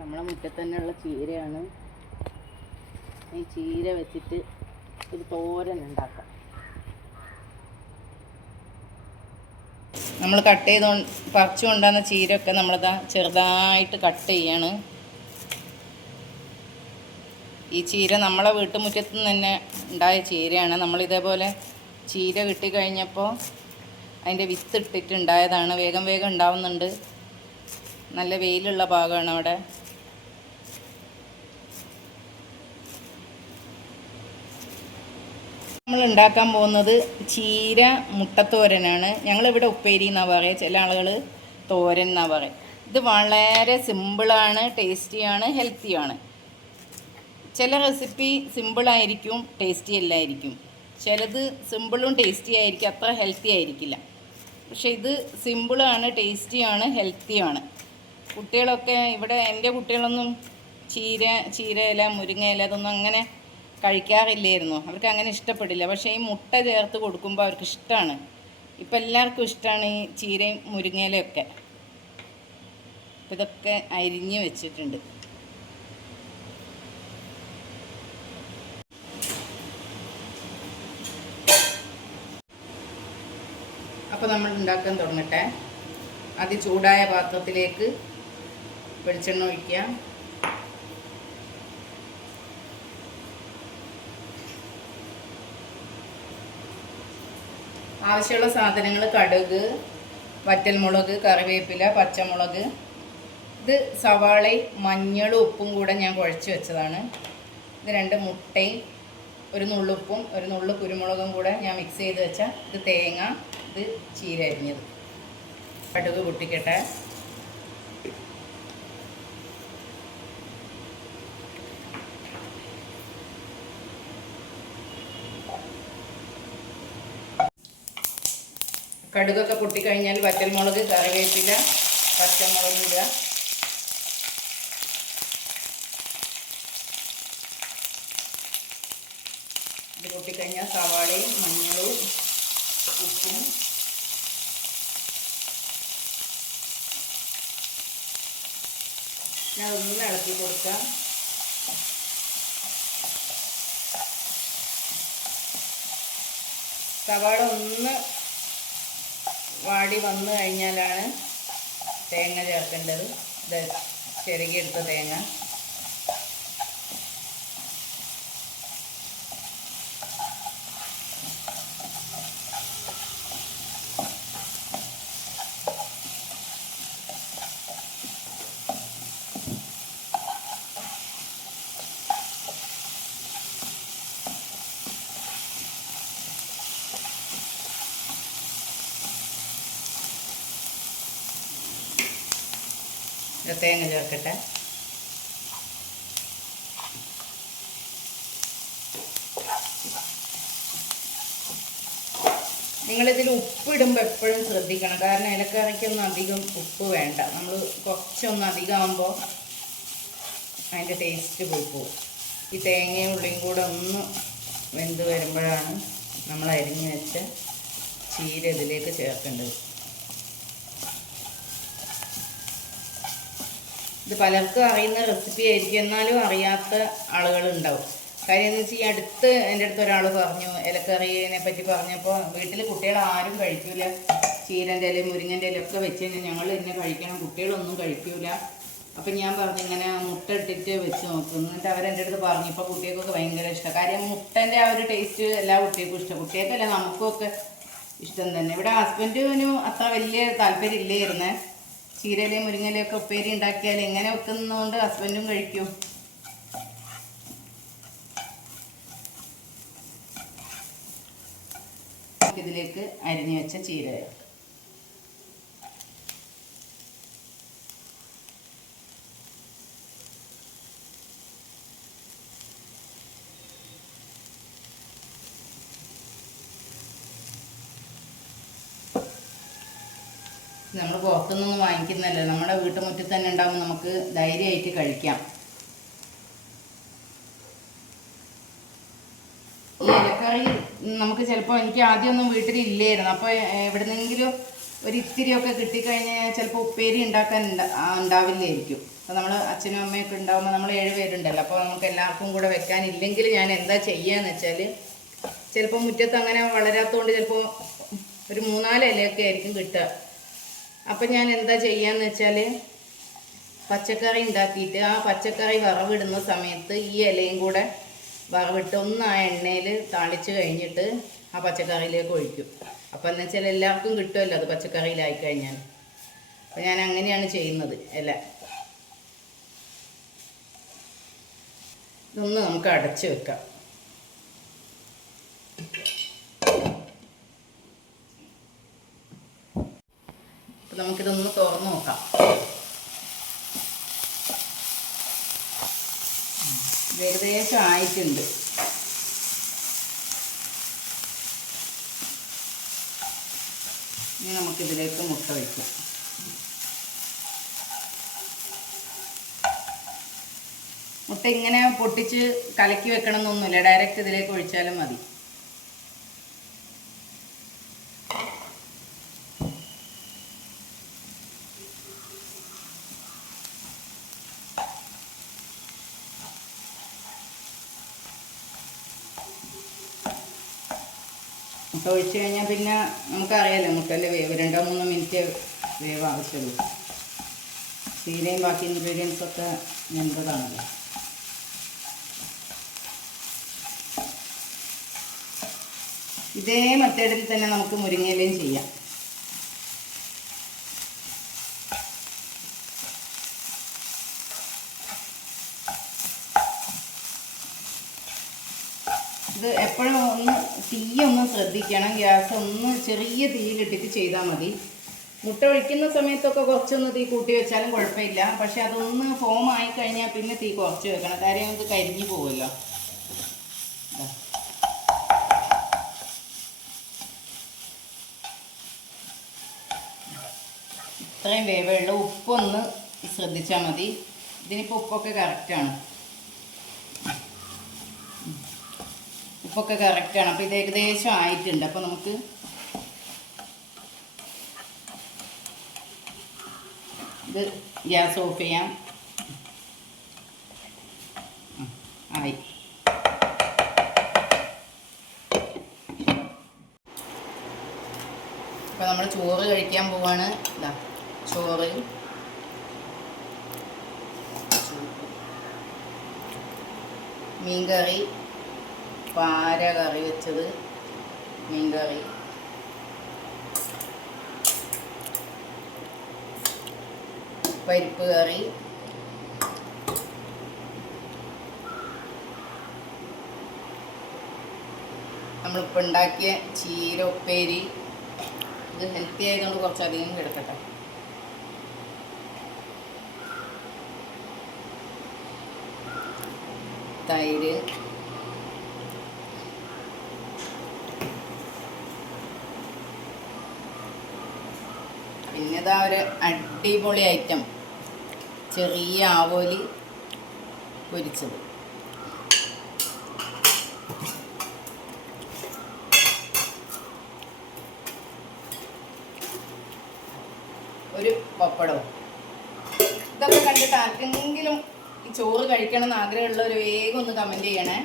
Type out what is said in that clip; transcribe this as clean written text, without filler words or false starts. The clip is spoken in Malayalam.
നമ്മളെ മുറ്റത്ത് തന്നെയുള്ള ചീരയാണ്. ഈ ചീര വെച്ചിട്ട് ഒരു തോരൻ ഉണ്ടാക്കാം. നമ്മൾ കട്ട് ചെയ്ത് പറിച്ചു കൊണ്ടുവന്ന ചീരയൊക്കെ നമ്മളിതാ ചെറുതായിട്ട് കട്ട് ചെയ്യാണ്. ഈ ചീര നമ്മളെ വീട്ടുമുറ്റത്ത് നിന്ന് തന്നെ ഉണ്ടായ ചീരയാണ്. നമ്മളിതേപോലെ ചീര കിട്ടിക്കഴിഞ്ഞപ്പോൾ അതിൻ്റെ വിത്ത് ഇട്ടിട്ടുണ്ടായതാണ്. വേഗം വേഗം ഉണ്ടാവുന്നുണ്ട്. നല്ല വെയിലുള്ള ഭാഗമാണ് അവിടെ. നമ്മൾ ഉണ്ടാക്കാൻ പോകുന്നത് ചീര മുട്ടത്തോരനാണ്. ഞങ്ങളിവിടെ ഉപ്പേരി എന്നാണ് പറയുക, ചില ആളുകൾ തോരൻ എന്നാണ് പറയുക. ഇത് വളരെ സിമ്പിളാണ്, ടേസ്റ്റിയാണ്, ഹെൽത്തിയാണ്. ചില റെസിപ്പി സിമ്പിളായിരിക്കും, ടേസ്റ്റി അല്ലായിരിക്കും. ചിലത് സിമ്പിളും ടേസ്റ്റി ആയിരിക്കും, അത്ര ഹെൽത്തി ആയിരിക്കില്ല. പക്ഷേ ഇത് സിമ്പിളാണ്, ടേസ്റ്റിയാണ്, ഹെൽത്തിയാണ്. കുട്ടികളൊക്കെ ഇവിടെ എൻ്റെ കുട്ടികളൊന്നും ചീരയില, മുരിങ്ങയില അതൊന്നും അങ്ങനെ കഴിക്കാറില്ലായിരുന്നു. അവർക്ക് അങ്ങനെ ഇഷ്ടപ്പെടില്ല. പക്ഷേ ഈ മുട്ട ചേർത്ത് കൊടുക്കുമ്പോൾ അവർക്ക് ഇഷ്ടമാണ്. ഇപ്പം എല്ലാവർക്കും ഇഷ്ടമാണ് ഈ ചീരയും മുരിങ്ങയിലയൊക്കെ. അപ്പം ഇതൊക്കെ അരിഞ്ഞ് വെച്ചിട്ടുണ്ട്. അപ്പോൾ നമ്മൾ ഉണ്ടാക്കാൻ തുടങ്ങട്ടെ. ആദ്യം ചൂടായ പാത്രത്തിലേക്ക് വെളിച്ചെണ്ണ ഒഴിക്കുക. ആവശ്യമുള്ള സാധനങ്ങൾ: കടുക്, വറ്റൽമുളക്, കറിവേപ്പില, പച്ചമുളക്. ഇത് സവാളയും മഞ്ഞളും ഉപ്പും കൂടെ ഞാൻ കുഴച്ച് വെച്ചതാണ്. ഇത് 2 മുട്ടയും ഒരു നുള്ളുപ്പും ഒരു നുള്ളു കുരുമുളകും കൂടെ ഞാൻ മിക്സ് ചെയ്ത് വെച്ച ഇത് തേങ്ങ, ഇത് ചീര അരിഞ്ഞത്. കടുക് പൊട്ടിക്കട്ടെ. കടുകൊക്കെ പൊട്ടിക്കഴിഞ്ഞാൽ വറ്റൽമുളക്, കറിവേപ്പില, പച്ചമുളക് ഇടുക. ഇത് പൊട്ടിക്കഴിഞ്ഞാൽ സവാളയും മഞ്ഞളും ഉപ്പും ഞാൻ ഒന്ന് ഇളക്കി കൊടുക്കാം. സവാള ഒന്ന് വാടി വന്നു കഴിഞ്ഞാലാണ് തേങ്ങ ചേർക്കേണ്ടത്. ഇത് ചിരകിയെടുത്ത തേങ്ങ. തേങ്ങ ചേർക്കട്ടെ. നിങ്ങളിതിൽ ഉപ്പിടുമ്പോൾ എപ്പോഴും ശ്രദ്ധിക്കണം. കാരണം ഇലക്കറിക്കൊന്നും അധികം ഉപ്പ് വേണ്ട. നമ്മൾ കുറച്ചൊന്നും അധികമാകുമ്പോൾ അതിൻ്റെ ടേസ്റ്റ് പോയി പോകും. ഈ തേങ്ങയും ഉള്ളിയും കൂടെ ഒന്ന് വെന്ത് വരുമ്പോഴാണ് നമ്മൾ അരിഞ്ഞ് വെച്ച ചീര ഇതിലേക്ക് ചേർക്കേണ്ടത്. ഇത് പലർക്കും അറിയുന്ന റെസിപ്പി ആയിരിക്കും, എന്നാലും അറിയാത്ത ആളുകളുണ്ടാവും. കാര്യം എന്ന് വെച്ചാൽ ഈ അടുത്ത് എൻ്റെ അടുത്ത് ഒരാൾ പറഞ്ഞു, ഇലക്കറിനെ പറ്റി പറഞ്ഞപ്പോൾ വീട്ടിൽ കുട്ടികൾ ആരും കഴിക്കില്ല. ചീരൻ്റെ ഇലയും മുരിങ്ങൻ്റെ ഇലയൊക്കെ വെച്ച് കഴിഞ്ഞാൽ ഞങ്ങൾ തന്നെ കഴിക്കണം, കുട്ടികളൊന്നും കഴിക്കില്ല. അപ്പം ഞാൻ പറഞ്ഞു ഇങ്ങനെ മുട്ട ഇട്ടിട്ട് വെച്ച് നോക്കുന്നു. എന്നിട്ട് അവരെൻ്റെ അടുത്ത് പറഞ്ഞു ഇപ്പോൾ കുട്ടികൾക്കൊക്കെ ഭയങ്കര ഇഷ്ടം. കാര്യം മുട്ടൻ്റെ ആ ഒരു ടേസ്റ്റ് എല്ലാ കുട്ടികൾക്കും ഇഷ്ടം. കുട്ടികൾക്കല്ല, നമുക്കൊക്കെ ഇഷ്ടം തന്നെ. ഇവിടെ ഹസ്ബൻഡിനും അത്ര വലിയ താല്പര്യം ഇല്ലായിരുന്നേ. ചീരയിലെയും മുരിങ്ങയിലെയൊക്കെ ഉപ്പേരി ഉണ്ടാക്കിയാൽ എങ്ങനെ വെക്കുന്നതുകൊണ്ട് ഹസ്ബൻഡും കഴിക്കും. ഇതിലേക്ക് അരിഞ്ഞു വെച്ച ചീര നമ്മൾ പുറത്തുനിന്നൊന്നും വാങ്ങിക്കുന്നതല്ല, നമ്മുടെ വീട്ടുമുറ്റത്ത് തന്നെ ഉണ്ടാകുമ്പോൾ നമുക്ക് ധൈര്യമായിട്ട് കഴിക്കാം. ഈ ഇലക്കറി നമുക്ക് ചിലപ്പോൾ, എനിക്ക് ആദ്യമൊന്നും വീട്ടിലില്ലായിരുന്നു. അപ്പോൾ എവിടെന്നെങ്കിലും ഒരിത്തിരിയൊക്കെ കിട്ടിക്കഴിഞ്ഞാൽ ചിലപ്പോൾ ഉപ്പേരി ഉണ്ടാക്കാൻ ഉണ്ടാവില്ലായിരിക്കും. അപ്പോൾ നമ്മൾ അച്ഛനും അമ്മയൊക്കെ ഉണ്ടാകുമ്പോൾ നമ്മൾ 7 പേരുണ്ടല്ലോ, അപ്പോൾ നമുക്ക് എല്ലാവർക്കും കൂടെ വെക്കാനില്ലെങ്കിൽ ഞാൻ എന്താ ചെയ്യുകയെന്ന് വെച്ചാൽ, ചിലപ്പോൾ മുറ്റത്ത് അങ്ങനെ വളരാത്തതുകൊണ്ട് ചിലപ്പോൾ ഒരു 3-4 ഇലയൊക്കെ ആയിരിക്കും കിട്ടുക. അപ്പം ഞാൻ എന്താ ചെയ്യാന്ന് വെച്ചാൽ, പച്ചക്കറി ഉണ്ടാക്കിയിട്ട് ആ പച്ചക്കറി വറവിടുന്ന സമയത്ത് ഈ ഇലയും കൂടെ വറവിട്ട് ഒന്ന് ആ എണ്ണയിൽ താളിച്ച് കഴിഞ്ഞിട്ട് ആ പച്ചക്കറിയിലേക്ക് ഒഴിക്കും. അപ്പം എന്ന് വെച്ചാൽ എല്ലാവർക്കും കിട്ടുമല്ലോ അത് പച്ചക്കറിയിലായി കഴിഞ്ഞാൽ. അപ്പം ഞാൻ അങ്ങനെയാണ് ചെയ്യുന്നത്. ഇല ഇതൊന്ന് നമുക്ക് അടച്ച് വെക്കാം. അപ്പം നമുക്കിതൊന്ന് തുറന്ന് നോക്കാം. ഏകദേശം ആയിട്ടുണ്ട്. ഇനി നമുക്കിതിലേക്ക് മുട്ട വയ്ക്കാം. മുട്ട ഇങ്ങനെ പൊട്ടിച്ച് കലക്കി വെക്കണം എന്നൊന്നുമില്ല, ഡയറക്റ്റ് ഇതിലേക്ക് ഒഴിച്ചാലും മതി. മുട്ട ഒഴിച്ച് കഴിഞ്ഞാൽ പിന്നെ നമുക്കറിയാമല്ലോ മുട്ടൻ്റെ വേവ് 2-3 മിനിറ്റ് വേവ് ആവശ്യമുള്ളൂ. ചീരയും ബാക്കി ഇൻഗ്രീഡിയൻസൊക്കെ വെന്തതാണല്ലോ. ഇതേ മെത്തേഡിൽ തന്നെ നമുക്ക് മുരിങ്ങയിലയും ചെയ്യാം. ഇത് എപ്പോഴും തീയൊന്ന് ശ്രദ്ധിക്കണം. ഗ്യാസ് ഒന്ന് ചെറിയ തീയിലിട്ടിട്ട് ചെയ്താൽ മതി. മുട്ട ഒഴിക്കുന്ന സമയത്തൊക്കെ കുറച്ചൊന്ന് തീ കൂട്ടി വെച്ചാലും കുഴപ്പമില്ല. പക്ഷെ അതൊന്ന് ഫോം ആയിക്കഴിഞ്ഞാൽ പിന്നെ തീ കുറച്ച് വെക്കണം. കാര്യം നമുക്ക് കരിഞ്ഞു പോകുമല്ലോ. ഇത്രയും വേവുള്ള ഉപ്പൊന്ന് ശ്രദ്ധിച്ചാൽ മതി. ഇതിനിപ്പോൾ ഉപ്പൊക്കെ കറക്റ്റാണ്. ഉപ്പൊക്കെ കറക്റ്റാണ്. അപ്പോൾ ഇത് ഏകദേശം ആയിട്ടുണ്ട്. അപ്പോൾ നമുക്ക് ഇത് ഗ്യാസ് ഓഫ് ചെയ്യാം. ആയി. അപ്പോൾ നമ്മൾ ചോറ് കഴിക്കാൻ പോവാണ്. ഇതാ ചോറ്, മീൻകറി, പാര കറി വെച്ചത്, മീൻകറി, പരിപ്പ് കറി, നമ്മളിപ്പോൾ ഉണ്ടാക്കിയ ചീര ഉപ്പേരി. ഇത് ഹെൽത്തി ആയതുകൊണ്ട് കുറച്ചധികം കിടക്കട്ടെ. തൈര്, പിന്നെ ഇതാ ഒരു അടിപൊളി ഐറ്റം, ചെറിയ ആവോലി പൊരിച്ചത്. ഒരു പപ്പടവും. ഇതൊക്കെ കണ്ടിട്ട് ആർക്കെങ്കിലും ഈ ചോറ് കഴിക്കണം എന്ന് ആഗ്രഹമുള്ള ഒരു വേഗം ഒന്ന് കമൻറ്റ് ചെയ്യണേ.